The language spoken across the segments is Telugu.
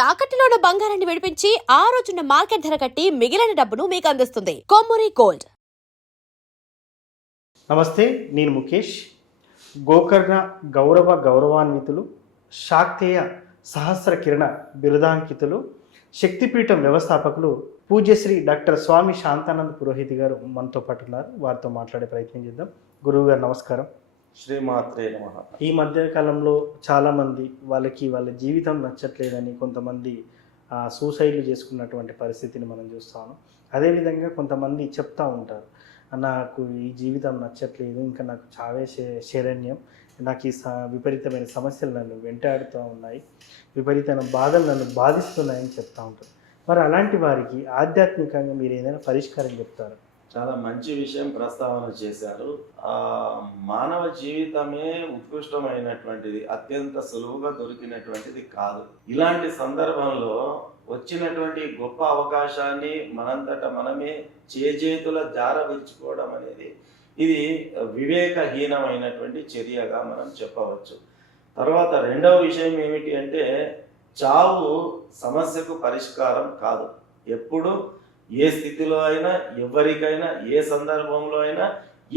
తాకట్టులో ఉన్న బంగారాన్ని విడిపించి ఆ రోజున్న మార్కెట్ ధర కట్టి మిగిలిన డబ్బును మీకు అందిస్తుంది కొమ్మూరి గోల్డ్. నమస్తే, నేను ముఖేష్. గోకర్ణ గౌరవాన్వితులు, శాక్తేయ సహస్ర కిరణ బిరుదాంకితులు, శక్తిపీఠం వ్యవస్థాపకులు పూజ్యశ్రీ డాక్టర్ స్వామి శాంతానంద పురోహితి గారు మనతో పాటు ఉన్నారు. వారితో మాట్లాడే ప్రయత్నం చేద్దాం. గురువు గారు నమస్కారం. శ్రీమాత్రే నమః. ఈ మధ్య కాలంలో చాలామంది వాళ్ళ జీవితం నచ్చట్లేదని కొంతమంది సూసైడ్లు చేసుకున్నటువంటి పరిస్థితిని మనం చూస్తాము. అదేవిధంగా కొంతమంది చెప్తూ ఉంటారు, నాకు ఈ జీవితం నచ్చట్లేదు, ఇంకా నాకు చావే శరణ్యం, నాకు ఈ విపరీతమైన సమస్యలు నన్ను వెంటాడుతూ ఉన్నాయి, విపరీతమైన బాధలు నన్ను బాధిస్తున్నాయని చెప్తూ ఉంటారు. మరి అలాంటి వారికి ఆధ్యాత్మికంగా మీరు ఏదైనా పరిష్కారం చెప్తారు? చాలా మంచి విషయం ప్రస్తావన చేశారు. మానవ జీవితమే ఉత్కృష్టమైనటువంటిది, అత్యంత సులువుగా దొరికినటువంటిది కాదు. ఇలాంటి సందర్భంలో వచ్చినటువంటి గొప్ప అవకాశాన్ని మనంతట మనమే చేజేతుల జార విరుచుకోవడం అనేది ఇది వివేకహీనమైనటువంటి చర్యగా మనం చెప్పవచ్చు. తర్వాత రెండవ విషయం ఏమిటి అంటే, చావు సమస్యకు పరిష్కారం కాదు. ఎప్పుడు ఏ స్థితిలో అయినా, ఎవరికైనా, ఏ సందర్భంలో అయినా,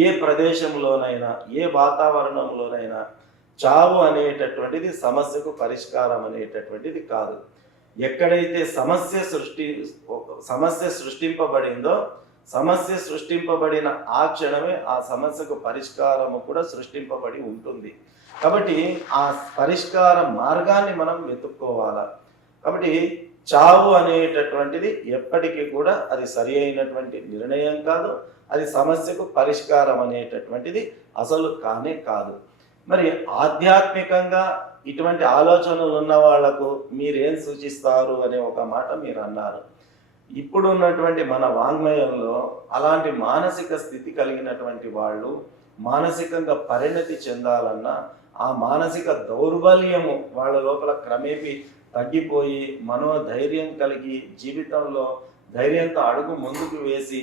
ఏ ప్రదేశంలోనైనా, ఏ వాతావరణంలోనైనా చావు అనేటటువంటిది సమస్యకు పరిష్కారం అనేటటువంటిది కాదు. ఎక్కడైతే సమస్య సృష్టింపబడిందో, సమస్య సృష్టింపబడిన ఆ క్షణమే ఆ సమస్యకు పరిష్కారము కూడా సృష్టింపబడి ఉంటుంది. కాబట్టి ఆ పరిష్కార మార్గాన్ని మనం వెతుక్కోవాలి. కాబట్టి చావు అనేటటువంటిది ఎప్పటికీ కూడా అది సరి అయినటువంటి నిర్ణయం కాదు, అది సమస్యకు పరిష్కారం అనేటటువంటిది అసలు కానే కాదు. మరి ఆధ్యాత్మికంగా ఇటువంటి ఆలోచనలు ఉన్న వాళ్లకు మీరేం సూచిస్తారు అనే ఒక మాట మీరు అన్నారు. ఇప్పుడు ఉన్నటువంటి మన వాంగ్మయంలో అలాంటి మానసిక స్థితి కలిగినటువంటి వాళ్ళు మానసికంగా పరిణతి చెందాలన్నా, ఆ మానసిక దౌర్బల్యము వాళ్ళ లోపల క్రమేపీ తగ్గిపోయి మనోధైర్యం కలిగి జీవితంలో ధైర్యంతో అడుగు ముందుకు వేసి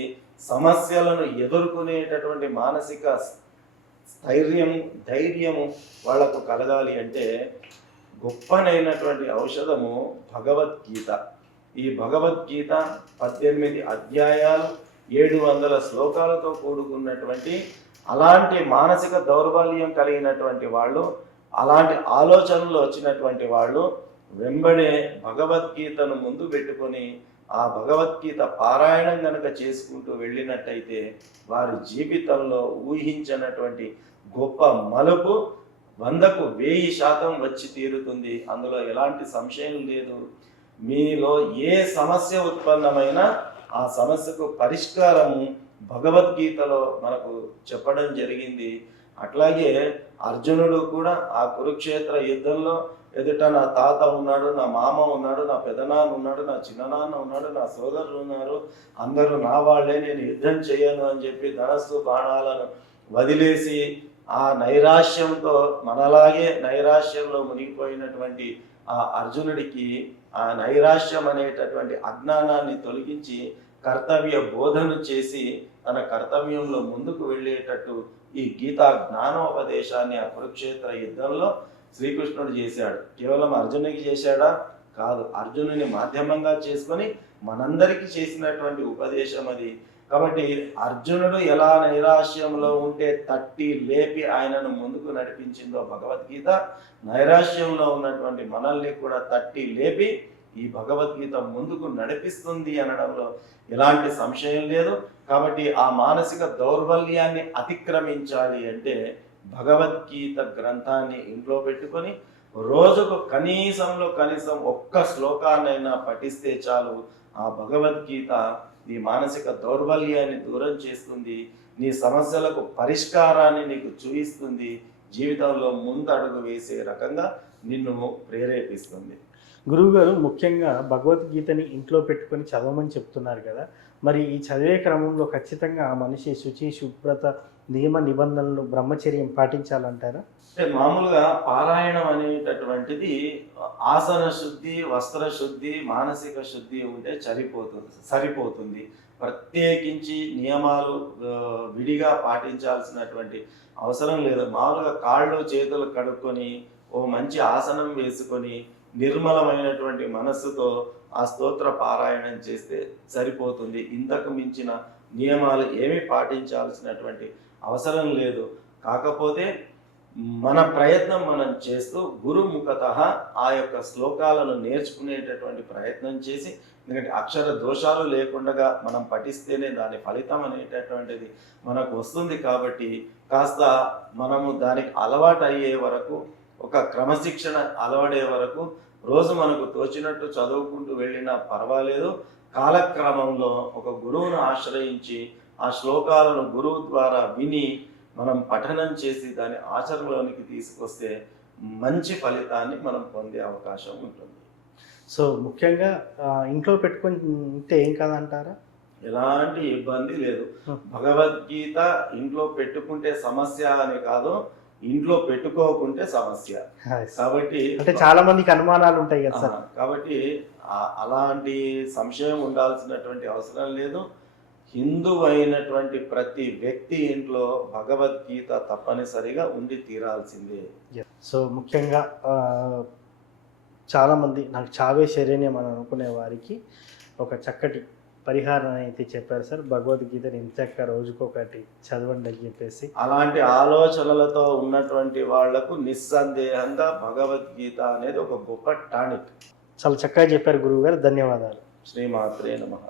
సమస్యలను ఎదుర్కొనేటటువంటి మానసిక ధైర్యము వాళ్లకు కలగాలి అంటే గొప్పనైనటువంటి ఔషధము భగవద్గీత. ఈ భగవద్గీత 18 అధ్యాయాలు 700 శ్లోకాలతో కూడుకున్నటువంటి, అలాంటి మానసిక దౌర్బల్యం కలిగినటువంటి వాళ్ళు, అలాంటి ఆలోచనలు వచ్చినటువంటి వాళ్ళు వెంబడే భగవద్గీతను ముందు పెట్టుకొని ఆ భగవద్గీత పారాయణం గనక చేసుకుంటూ వెళ్ళినట్టయితే వారి జీవితంలో ఊహించినటువంటి గొప్ప మలుపు 100కు 1000% వచ్చి తీరుతుంది. అందులో ఎలాంటి సంశయం లేదు. మీలో ఏ సమస్య ఉత్పన్నమైనా ఆ సమస్యకు పరిష్కారము భగవద్గీతలో మనకు చెప్పడం జరిగింది. అట్లాగే అర్జునుడు కూడా ఆ కురుక్షేత్ర యుద్ధంలో ఎదుట నా తాత ఉన్నాడు, నా మామ ఉన్నాడు, నా పెదనాన్న ఉన్నాడు, నా చిన్ననాన్న ఉన్నాడు, నా సోదరులు ఉన్నారు, అందరూ నా వాళ్ళే, నేను యుద్ధం చేయను అని చెప్పి ధనస్సు బాణాలను వదిలేసి ఆ నైరాశ్యంతో, మనలాగే నైరాశ్యంలో మునిగిపోయినటువంటి ఆ అర్జునుడికి ఆ నైరాశ్యం అనేటటువంటి అజ్ఞానాన్ని తొలగించి కర్తవ్య బోధన చేసి తన కర్తవ్యంలో ముందుకు వెళ్ళేటట్టు ఈ గీతా జ్ఞానోపదేశాన్ని ఆ కురుక్షేత్ర యుద్ధంలో శ్రీకృష్ణుడు చేశాడు. కేవలం అర్జునుడికి చేశాడా? కాదు, అర్జునుని మాధ్యమంగా చేసుకొని మనందరికీ చేసినటువంటి ఉపదేశం అది. కాబట్టి అర్జునుడు ఎలా నైరాశ్యంలో ఉంటే తట్టి లేపి ఆయనను ముందుకు నడిపించిందో భగవద్గీత, నైరాశ్యంలో ఉన్నటువంటి మనల్ని కూడా తట్టి లేపి ఈ భగవద్గీత ముందుకు నడిపిస్తుంది అనడంలో ఎలాంటి సంశయం లేదు. కాబట్టి ఆ మానసిక దౌర్బల్యాన్ని అతిక్రమించాలి అంటే భగవద్గీత గ్రంథాన్ని ఇంట్లో పెట్టుకొని రోజుకు కనీసం ఒక్క శ్లోకాన్నైనా పఠిస్తే చాలు. ఆ భగవద్గీత నీ మానసిక దౌర్బల్యాన్ని దూరం చేస్తుంది, నీ సమస్యలకు పరిష్కారాన్ని నీకు చూపిస్తుంది, జీవితంలో ముందడుగు వేసే రకంగా నిన్ను ప్రేరేపిస్తుంది. గురువుగారు, ముఖ్యంగా భగవద్గీతని ఇంట్లో పెట్టుకొని చదవమని చెప్తున్నారు కదా, మరి ఈ చదివే క్రమంలో ఖచ్చితంగా ఆ మనిషి శుచి, శుభ్రత, నియమ నిబంధనలు, బ్రహ్మచర్యం పాటించాలంటారా? అంటే మామూలుగా పారాయణం అనేటటువంటిది ఆసన శుద్ధి, వస్త్ర శుద్ధి, మానసిక శుద్ధి ఉంటే సరిపోతుంది. ప్రత్యేకించి నియమాలు విడిగా పాటించాల్సినటువంటి అవసరం లేదు. మామూలుగా కాళ్ళు చేతులు కడుక్కొని ఓ మంచి ఆసనం వేసుకొని నిర్మలమైనటువంటి మనస్సుతో ఆ స్తోత్ర పారాయణం చేస్తే సరిపోతుంది. ఇంతకు మించిన నియమాలు ఏమీ పాటించాల్సినటువంటి అవసరం లేదు. కాకపోతే మన ప్రయత్నం మనం చేస్తూ గురుముఖత ఆ యొక్క శ్లోకాలను నేర్చుకునేటటువంటి ప్రయత్నం చేసి, ఎందుకంటే అక్షర దోషాలు లేకుండా మనం పఠిస్తేనే దాని ఫలితం అనేటటువంటిది మనకు వస్తుంది. కాబట్టి కాస్త మనము దానికి అలవాటు అయ్యే వరకు, ఒక క్రమశిక్షణ అలవడే వరకు రోజు మనకు తోచినట్టు చదువుకుంటూ వెళ్ళినా పర్వాలేదు. కాలక్రమంలో ఒక గురువును ఆశ్రయించి ఆ శ్లోకాలను గురువు ద్వారా విని మనం పఠనం చేసి దాన్ని ఆచరణలోనికి తీసుకొస్తే మంచి ఫలితాన్ని మనం పొందే అవకాశం ఉంటుంది. సో ముఖ్యంగా ఇంట్లో పెట్టుకుంటే ఏం కాదంటారా? ఎలాంటి ఇబ్బంది లేదు. భగవద్గీత ఇంట్లో పెట్టుకుంటే సమస్య అని కాదు, ఇంట్లో పెట్టుకోకుంటే సమస్య. కాబట్టి అంటే చాలా మందికి అనుమానాలు ఉంటాయి కదా సార్. కాబట్టి అలాంటి సంశయం ఉండాల్సినటువంటి అవసరం లేదు. హిందువైనటువంటి ప్రతి వ్యక్తి ఇంట్లో భగవద్గీత తప్పనిసరిగా ఉండి తీరాల్సిందే. సో ముఖ్యంగా చాలామంది నాకు చావే శరణ్యం అని అనుకునే వారికి ఒక చక్కటి పరిహారం అయితే చెప్పారు సార్. భగవద్గీతని ఇంతక్క రోజుకొకటి చదవండి అని చెప్పేసి. అలాంటి ఆలోచనలతో ఉన్నటువంటి వాళ్లకు నిస్సందేహంగా భగవద్గీత అనేది ఒక గొప్ప టానిక్. చాలా చక్కగా చెప్పారు గురువు గారు. ధన్యవాదాలు. శ్రీమాత్రే నమః.